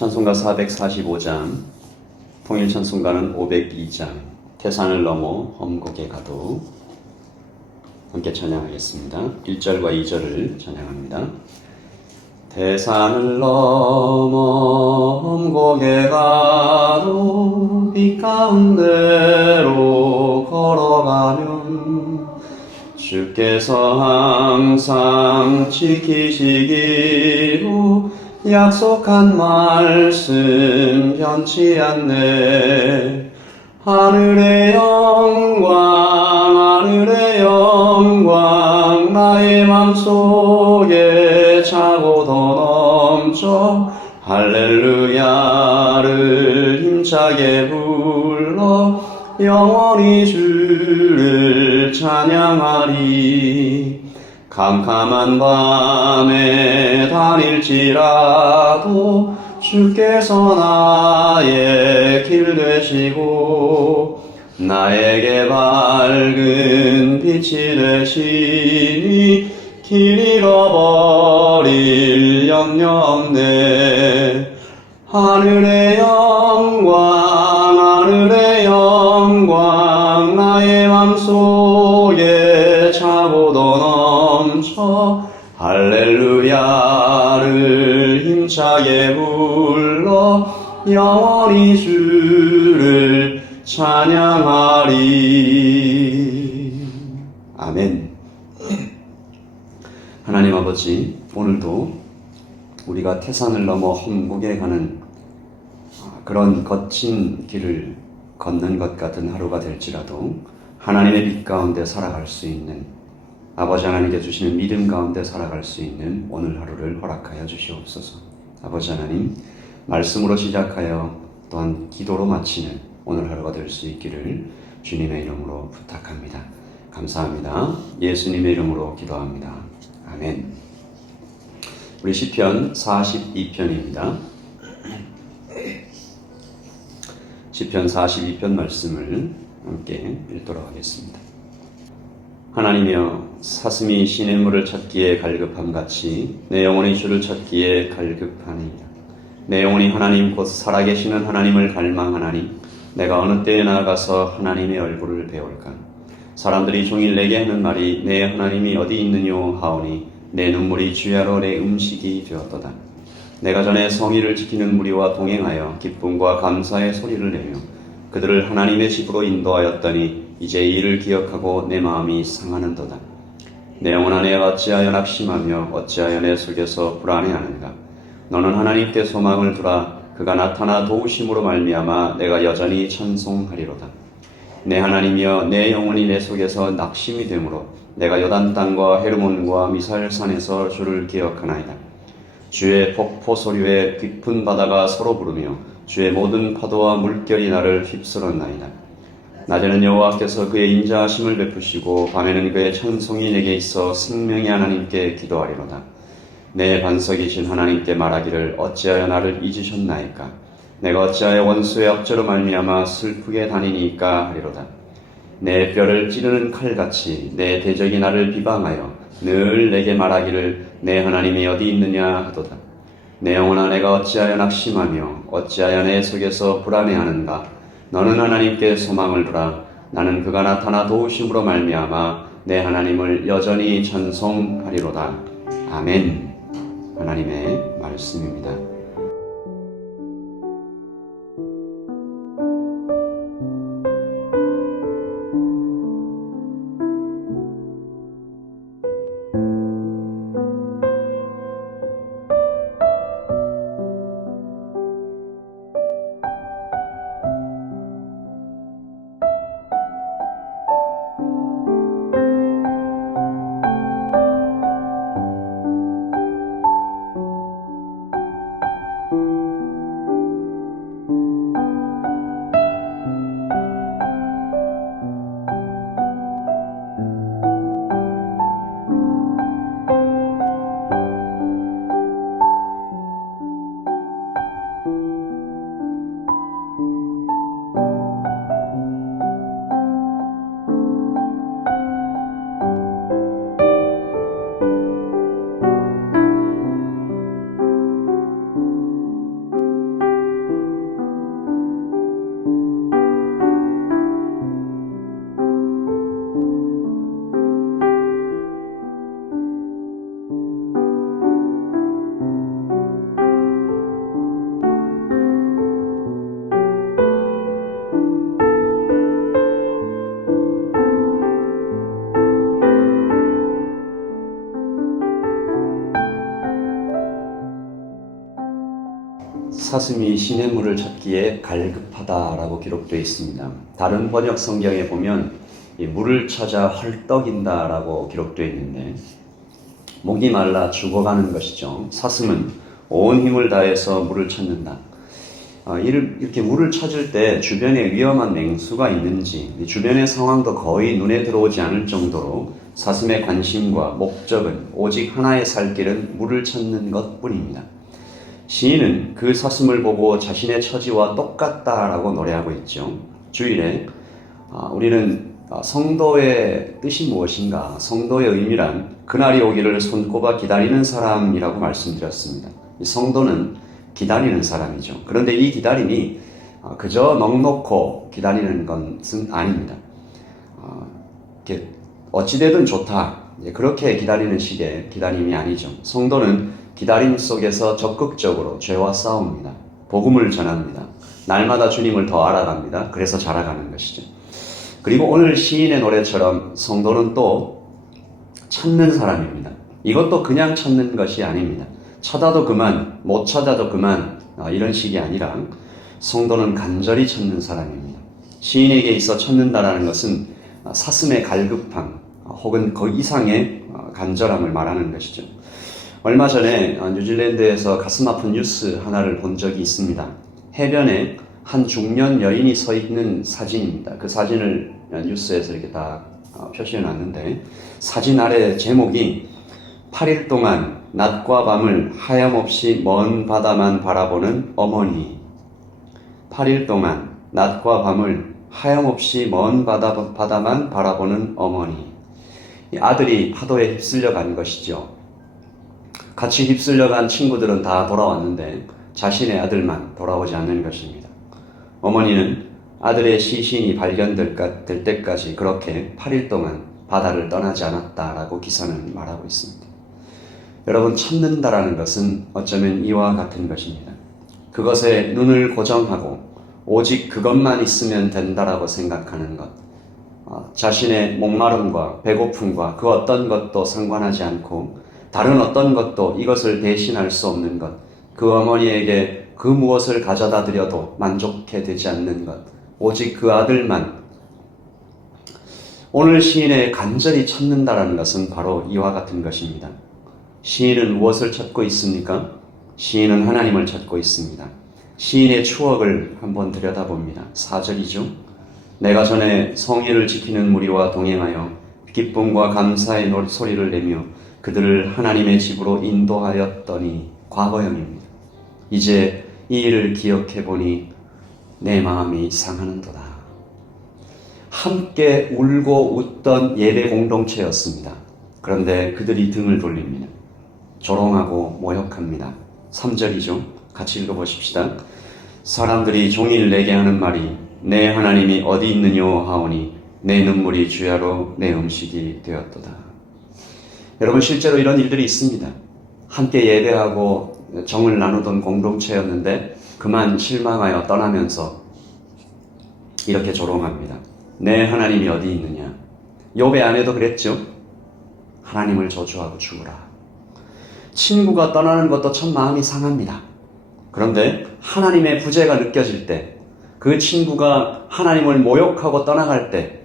찬송가 445장, 통일찬송가는 502장, 태산을 넘어 험곡에 가도 함께 찬양하겠습니다. 1절과 2절을 찬양합니다. 태산을 넘어 험곡에 가도 빛 가운데로 걸어가면 주께서 항상 지키시기로 약속한 말씀 변치 않네. 하늘의 영광 나의 맘속에 차고 더 넘쳐 할렐루야를 힘차게 불러 영원히 주를 찬양하리. 캄캄한 밤에 다닐지라도 주께서 나의 길 되시고 나에게 밝은 빛이 되시니 길 잃어버릴 염려 없네. 하늘의 영광 나의 맘속에 차고 더 넘쳐 할렐루야를 힘차게 불러 영원히 주를 찬양하리. 아멘. 하나님 아버지, 오늘도 우리가 태산을 넘어 험곡에 가는 그런 거친 길을 걷는 것 같은 하루가 될지라도 하나님의 빛 가운데 살아갈 수 있는, 아버지 하나님께 주시는 믿음 가운데 살아갈 수 있는 오늘 하루를 허락하여 주시옵소서. 아버지 하나님, 말씀으로 시작하여 또한 기도로 마치는 오늘 하루가 될 수 있기를 주님의 이름으로 부탁합니다. 감사합니다. 예수님의 이름으로 기도합니다. 아멘. 우리 시편 42편입니다. 시편 42편 말씀을 함께 읽도록 하겠습니다. 하나님이여, 사슴이 시냇물을 찾기에 갈급함같이 내 영혼이 주를 찾기에 갈급하니이다. 내 영혼이 하나님 곧 살아계시는 하나님을 갈망하나니 내가 어느 때에 나아가서 하나님의 얼굴을 배울까. 사람들이 종일 내게 하는 말이 내 하나님이 어디 있느뇨 하오니 내 눈물이 주야로 내 음식이 되었도다. 내가 전에 성의를 지키는 무리와 동행하여 기쁨과 감사의 소리를 내며 그들을 하나님의 집으로 인도하였더니 이제 이를 기억하고 내 마음이 상하는도다. 내 영혼아, 내가 어찌하여 낙심하며 어찌하여 내 속에서 불안해하는가. 너는 하나님께 소망을 두라. 그가 나타나 도우심으로 말미암아 내가 여전히 찬송하리로다. 내 하나님이여, 내 영혼이 내 속에서 낙심이 되므로 내가 요단 땅과 헤르몬과 미살산에서 주를 기억하나이다. 주의 폭포 소리에 깊은 바다가 서로 부르며 주의 모든 파도와 물결이 나를 휩쓸었나이다. 낮에는 여호와께서 그의 인자하심을 베푸시고 밤에는 그의 찬송이 내게 있어 생명의 하나님께 기도하리로다. 내 반석이신 하나님께 말하기를 어찌하여 나를 잊으셨나이까. 내가 어찌하여 원수의 억제로 말미암아 슬프게 다니니까 하리로다. 내 뼈를 찌르는 칼같이 내 대적이 나를 비방하여 늘 내게 말하기를 내 하나님이 어디 있느냐 하도다. 내 영혼아, 내가 어찌하여 낙심하며 어찌하여 내 속에서 불안해하는가. 너는 하나님께 소망을 두라. 나는 그가 나타나 도우심으로 말미암아 내 하나님을 여전히 찬송하리로다. 아멘. 하나님의 말씀입니다. 사슴이 시냇물을 찾기에 갈급하다라고 기록되어 있습니다. 다른 번역 성경에 보면 이 물을 찾아 헐떡인다라고 기록되어 있는데 목이 말라 죽어가는 것이죠. 사슴은 온 힘을 다해서 물을 찾는다. 이렇게 물을 찾을 때 주변에 위험한 맹수가 있는지 주변의 상황도 거의 눈에 들어오지 않을 정도로 사슴의 관심과 목적은 오직 하나의 살 길은 물을 찾는 것뿐입니다. 시인은 그 사슴을 보고 자신의 처지와 똑같다라고 노래하고 있죠. 주일에 우리는 성도의 뜻이 무엇인가? 성도의 의미란 그날이 오기를 손꼽아 기다리는 사람이라고 말씀드렸습니다. 성도는 기다리는 사람이죠. 그런데 이 기다림이 그저 넉넉고 기다리는 것은 아닙니다. 어찌되든 좋다. 그렇게 기다리는 식의 기다림이 아니죠. 성도는 기다림 속에서 적극적으로 죄와 싸웁니다. 복음을 전합니다. 날마다 주님을 더 알아갑니다. 그래서 자라가는 것이죠. 그리고 오늘 시인의 노래처럼 성도는 또 찾는 사람입니다. 이것도 그냥 찾는 것이 아닙니다. 찾아도 그만, 못 찾아도 그만 이런 식이 아니라 성도는 간절히 찾는 사람입니다. 시인에게 있어 찾는다라는 것은 사슴의 갈급함 혹은 그 이상의 간절함을 말하는 것이죠. 얼마 전에 뉴질랜드에서 가슴 아픈 뉴스 하나를 본 적이 있습니다. 해변에 한 중년 여인이 서 있는 사진입니다. 그 사진을 뉴스에서 이렇게 다 표시해 놨는데 사진 아래 제목이 8일 동안 낮과 밤을 하염없이 먼 바다만 바라보는 어머니. 8일 동안 낮과 밤을 하염없이 먼 바다만 바라보는 어머니. 아들이 파도에 휩쓸려 간 것이죠. 같이 휩쓸려 간 친구들은 다 돌아왔는데 자신의 아들만 돌아오지 않는 것입니다. 어머니는 아들의 시신이 발견될 때까지 그렇게 8일 동안 바다를 떠나지 않았다라고 기사는 말하고 있습니다. 여러분, 찾는다라는 것은 어쩌면 이와 같은 것입니다. 그것에 눈을 고정하고 오직 그것만 있으면 된다라고 생각하는 것. 자신의 목마름과 배고픔과 그 어떤 것도 상관하지 않고 다른 어떤 것도 이것을 대신할 수 없는 것. 그 어머니에게 그 무엇을 가져다 드려도 만족해 되지 않는 것. 오직 그 아들만. 오늘 시인의 간절히 찾는다라는 것은 바로 이와 같은 것입니다. 시인은 무엇을 찾고 있습니까? 시인은 하나님을 찾고 있습니다. 시인의 추억을 한번 들여다봅니다. 4절이죠. 내가 전에 성의를 지키는 무리와 동행하여 기쁨과 감사의 소리를 내며 그들을 하나님의 집으로 인도하였더니 과거형입니다. 이제 이 일을 기억해보니 내 마음이 상하는도다. 함께 울고 웃던 예배 공동체였습니다. 그런데 그들이 등을 돌립니다. 조롱하고 모욕합니다. 3절이죠. 같이 읽어보십시다. 사람들이 종일 내게 하는 말이 내 하나님이 어디 있느뇨 하오니 내 눈물이 주야로 내 음식이 되었도다. 여러분, 실제로 이런 일들이 있습니다. 함께 예배하고 정을 나누던 공동체였는데 그만 실망하여 떠나면서 이렇게 조롱합니다. 내 하나님이 어디 있느냐. 욥의 아내도 그랬죠. 하나님을 저주하고 죽으라. 친구가 떠나는 것도 참 마음이 상합니다. 그런데 하나님의 부재가 느껴질 때, 그 친구가 하나님을 모욕하고 떠나갈 때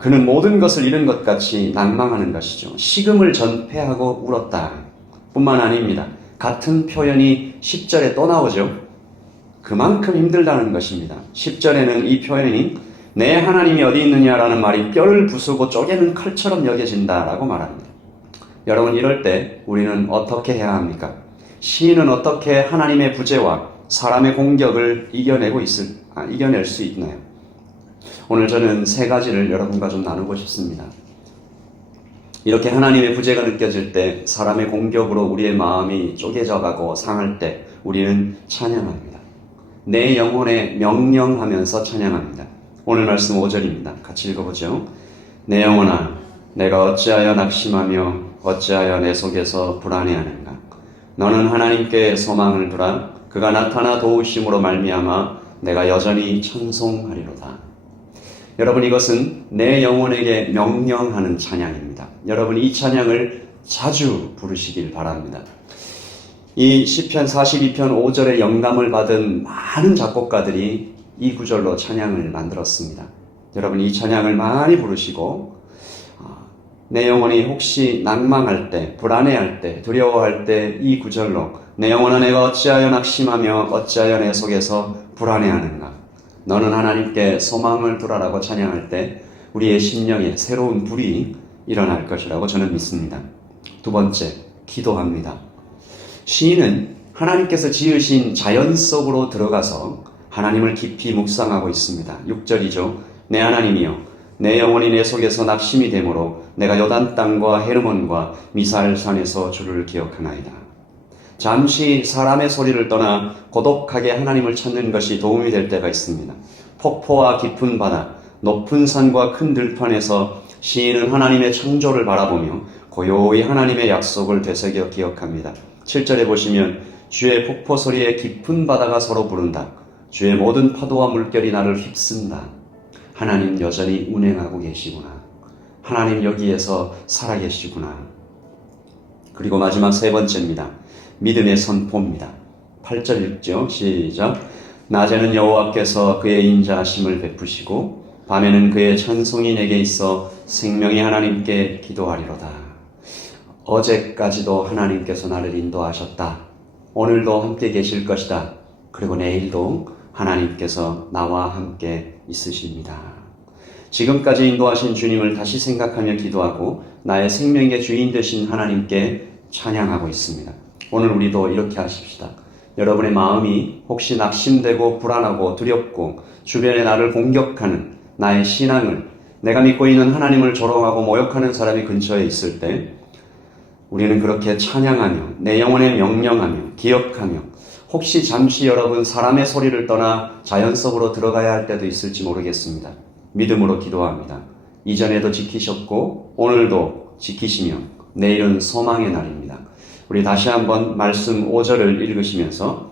그는 모든 것을 잃은 것 같이 낭망하는 것이죠. 식음을 전폐하고 울었다 뿐만 아닙니다. 같은 표현이 10절에 또 나오죠. 그만큼 힘들다는 것입니다. 10절에는 이 표현이 내 하나님이 어디 있느냐라는 말이 뼈를 부수고 쪼개는 칼처럼 여겨진다라고 말합니다. 여러분, 이럴 때 우리는 어떻게 해야 합니까? 시인은 어떻게 하나님의 부재와 사람의 공격을 이겨낼 수 있나요? 오늘 저는 세 가지를 여러분과 좀 나누고 싶습니다. 이렇게 하나님의 부재가 느껴질 때, 사람의 공격으로 우리의 마음이 쪼개져가고 상할 때 우리는 찬양합니다. 내 영혼에 명령하면서 찬양합니다. 오늘 말씀 5절입니다. 같이 읽어보죠. 내 영혼아, 내가 어찌하여 낙심하며 어찌하여 내 속에서 불안해하는가. 너는 하나님께 소망을 두라. 그가 나타나 도우심으로 말미암아 내가 여전히 찬송하리로다. 여러분, 이것은 내 영혼에게 명령하는 찬양입니다. 여러분, 이 찬양을 자주 부르시길 바랍니다. 이 시편 42편 5절의 영감을 받은 많은 작곡가들이 이 구절로 찬양을 만들었습니다. 여러분 이 찬양을 많이 부르시고 내 영혼이 혹시 낭망할 때, 불안해할 때, 두려워할 때 이 구절로 내 영혼아 내가 어찌하여 낙심하며 어찌하여 내 속에서 불안해하는가. 너는 하나님께 소망을 두라라고 찬양할 때 우리의 심령에 새로운 불이 일어날 것이라고 저는 믿습니다. 두 번째, 기도합니다. 시인은 하나님께서 지으신 자연 속으로 들어가서 하나님을 깊이 묵상하고 있습니다. 6절이죠. 내 하나님이여 내 영혼이 내 속에서 낙심이 되므로 내가 요단 땅과 헤르몬과 미살산에서 주를 기억하나이다. 잠시 사람의 소리를 떠나 고독하게 하나님을 찾는 것이 도움이 될 때가 있습니다. 폭포와 깊은 바다, 높은 산과 큰 들판에서 시인은 하나님의 창조를 바라보며 고요히 하나님의 약속을 되새겨 기억합니다. 7절에 보시면 주의 폭포 소리에 깊은 바다가 서로 부른다. 주의 모든 파도와 물결이 나를 휩쓴다. 하나님 여전히 운행하고 계시구나. 하나님 여기에서 살아계시구나. 그리고 마지막 세 번째입니다. 믿음의 선포입니다. 8절 읽죠. 시작. 낮에는 여호와께서 그의 인자하심을 베푸시고 밤에는 그의 찬송이 내게 있어 생명의 하나님께 기도하리로다. 어제까지도 하나님께서 나를 인도하셨다. 오늘도 함께 계실 것이다. 그리고 내일도 하나님께서 나와 함께 있으십니다. 지금까지 인도하신 주님을 다시 생각하며 기도하고 나의 생명의 주인 되신 하나님께 찬양하고 있습니다. 오늘 우리도 이렇게 하십시다. 여러분의 마음이 혹시 낙심되고 불안하고 두렵고 주변에 나를 공격하는 나의 신앙을 내가 믿고 있는 하나님을 조롱하고 모욕하는 사람이 근처에 있을 때 우리는 그렇게 찬양하며 내 영혼에 명령하며 기억하며 혹시 잠시 여러분 사람의 소리를 떠나 자연 속으로 들어가야 할 때도 있을지 모르겠습니다. 믿음으로 기도합니다. 이전에도 지키셨고 오늘도 지키시며 내일은 소망의 날입니다. 우리 다시 한번 말씀 5절을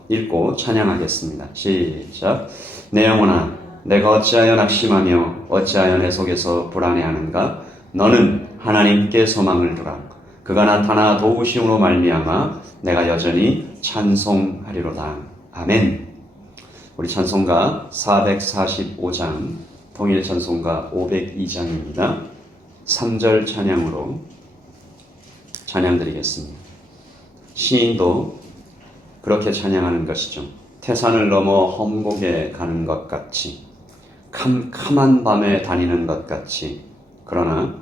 읽고 찬양하겠습니다. 시작. 내 영혼아 내가 어찌하여 낙심하며 어찌하여 내 속에서 불안해하는가. 너는 하나님께 소망을 두라. 그가 나타나 도우심으로 말미암아 내가 여전히 찬송하리로다. 아멘. 우리 찬송가 445장 통일 찬송가 502장입니다. 3절 찬양으로 찬양드리겠습니다. 시인도 그렇게 찬양하는 것이죠. 태산을 넘어 험곡에 가는 것 같이 캄캄한 밤에 다니는 것 같이. 그러나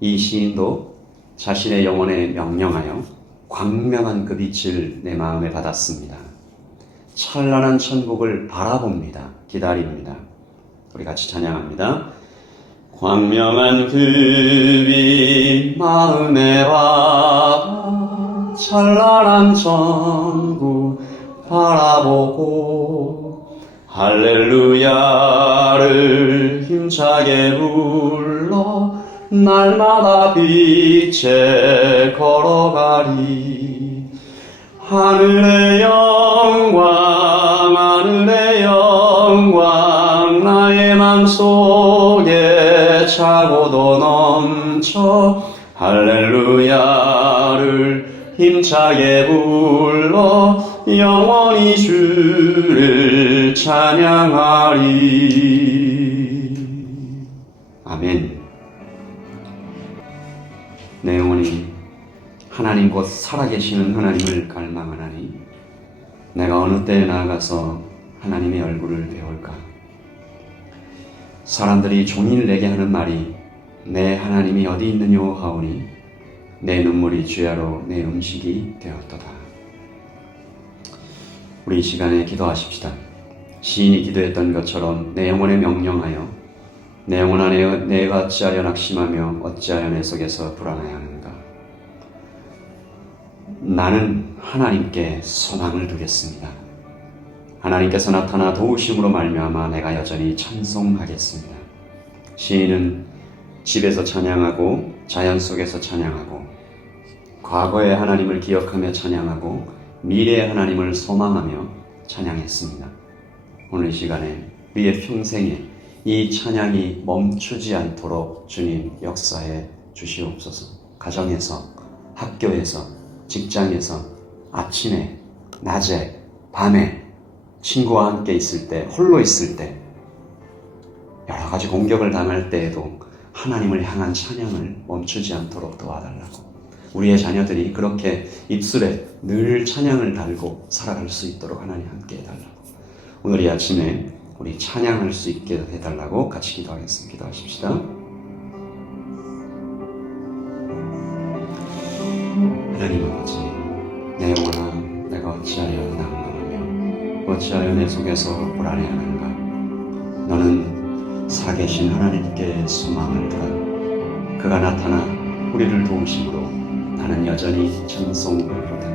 이 시인도 자신의 영혼에 명령하여 광명한 그 빛을 내 마음에 받았습니다. 찬란한 천국을 바라봅니다. 기다립니다. 우리 같이 찬양합니다. 광명한 그 빛 마음에 받아 찬란한 천국 바라보고 할렐루야를 힘차게 불러 날마다 빛에 걸어가리. 하늘의 영광 나의 맘속에 차고도 넘쳐 할렐루야를 힘차게 불러 영원히 주를 찬양하리. 아멘. 내 영혼이 하나님 곧 살아계시는 하나님을 갈망하나니 내가 어느 때에 나아가서 하나님의 얼굴을 배울까. 사람들이 종일 내게 하는 말이 내 하나님이 어디 있느뇨 하오니 내 눈물이 주야로 내 음식이 되었도다. 우리 이 시간에 기도하십시다. 시인이 기도했던 것처럼 내 영혼에 명령하여 내 영혼아 내가 어찌하여 낙심하며 어찌하여 내 속에서 불안해하는가. 나는 하나님께 소망을 두겠습니다. 하나님께서 나타나 도우심으로 말미암아 내가 여전히 찬송하겠습니다. 시인은 집에서 찬양하고 자연 속에서 찬양하고 과거의 하나님을 기억하며 찬양하고 미래의 하나님을 소망하며 찬양했습니다. 오늘 이 시간에 우리의 평생에 이 찬양이 멈추지 않도록 주님 역사해 주시옵소서. 가정에서, 학교에서, 직장에서, 아침에, 낮에, 밤에, 친구와 함께 있을 때, 홀로 있을 때, 여러 가지 공격을 당할 때에도 하나님을 향한 찬양을 멈추지 않도록 도와달라고. 우리의 자녀들이 그렇게 입술에 늘 찬양을 달고 살아갈 수 있도록 하나님 함께 해달라고. 오늘 이 아침에 우리 찬양할 수 있게 해달라고 같이 기도하겠습니다. 기도하십시다. 하나님 아버지, 내 영혼아, 내가 어찌하여 낭망하며 어찌하여 내 속에서 불안해하는가. 너는 살아계신 하나님께 소망을 두라. 그가 나타나 우리를 도우심으로 나는 여전히 찬송하리로다.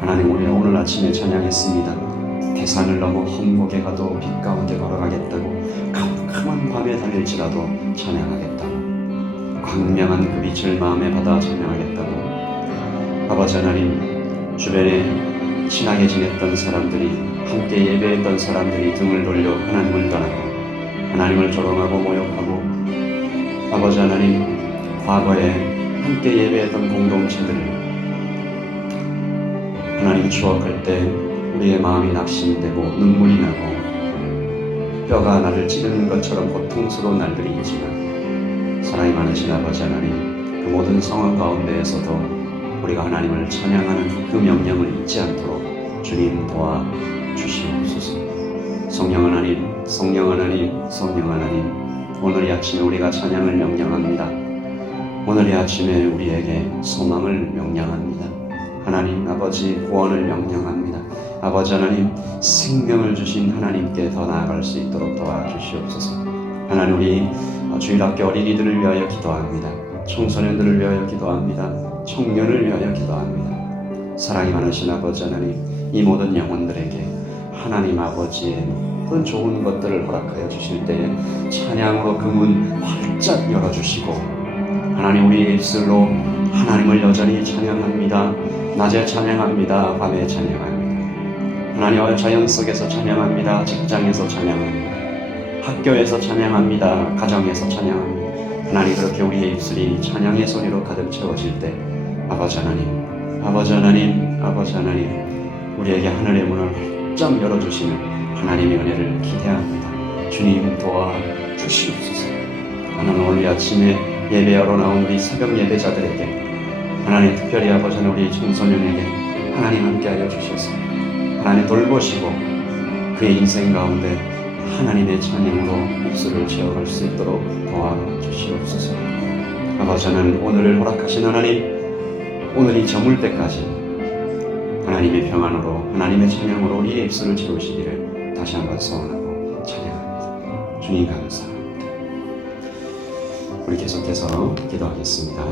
하나님, 우리 오늘 아침에 찬양했습니다. 태산을 넘어 험곡에 가도 빛 가운데 걸어가겠다고, 캄캄한 밤에 달릴지라도 찬양하겠다고, 광명한 그 빛을 마음에 받아 찬양하겠다고. 아버지 하나님, 주변에 친하게 지냈던 사람들이, 함께 예배했던 사람들이 등을 돌려 하나님을 떠나고 하나님을 조롱하고 모욕하고, 아버지 하나님, 과거에 함께 예배했던 공동체들을 하나님 추억할 때 우리의 마음이 낙심되고 눈물이 나고 뼈가 나를 찌르는 것처럼 고통스러운 날들이 있지만, 사랑이 많으신 아버지 하나님, 그 모든 상황 가운데에서도 우리가 하나님을 찬양하는 그 명령을 잊지 않도록 주님 도와주시옵소서. 성령 하나님, 성령 하나님, 성령 하나님, 오늘 이 아침에 우리가 찬양을 명령합니다. 오늘 이 아침에 우리에게 소망을 명령합니다. 하나님 아버지, 구원을 명령합니다. 아버지 하나님, 생명을 주신 하나님께 더 나아갈 수 있도록 도와주시옵소서. 하나님, 우리 주일학교 어린이들을 위하여 기도합니다. 청소년들을 위하여 기도합니다. 청년을 위하여 기도합니다. 사랑이 많으신 아버지 하나님, 이 모든 영혼들에게 하나님 아버지의 모든 좋은 것들을 허락하여 주실 때에 찬양으로 그 문 활짝 열어주시고, 하나님, 우리의 입술로 하나님을 여전히 찬양합니다. 낮에 찬양합니다. 밤에 찬양합니다. 하나님, 자연 속에서 찬양합니다. 직장에서 찬양합니다. 학교에서 찬양합니다. 가정에서 찬양합니다. 하나님, 그렇게 우리의 입술이 찬양의 소리로 가득 채워질 때, 아버지 하나님, 아버지 하나님, 아버지 하나님, 우리에게 하늘의 문을 활짝 열어주시는 하나님의 은혜를 기대합니다. 주님 도와주시옵소서. 하나님, 오늘 아침에 예배하러 나온 우리 새벽 예배자들에게, 하나님, 특별히 아버지 하나님, 우리 청소년에게 하나님 함께하여 주셔서 하나님 돌보시고 그의 인생 가운데 하나님의 찬양으로 입술을 채워갈 수 있도록 도와주시옵소서. 아버지 하나님, 오늘을 허락하신 하나님, 오늘이 저물 때까지 하나님의 평안으로, 하나님의 찬양으로 우리의 입술을 채우시기를 다시 한번 소원하고 찬양합니다. 주님 감사합니다. 우리 계속해서 기도하겠습니다.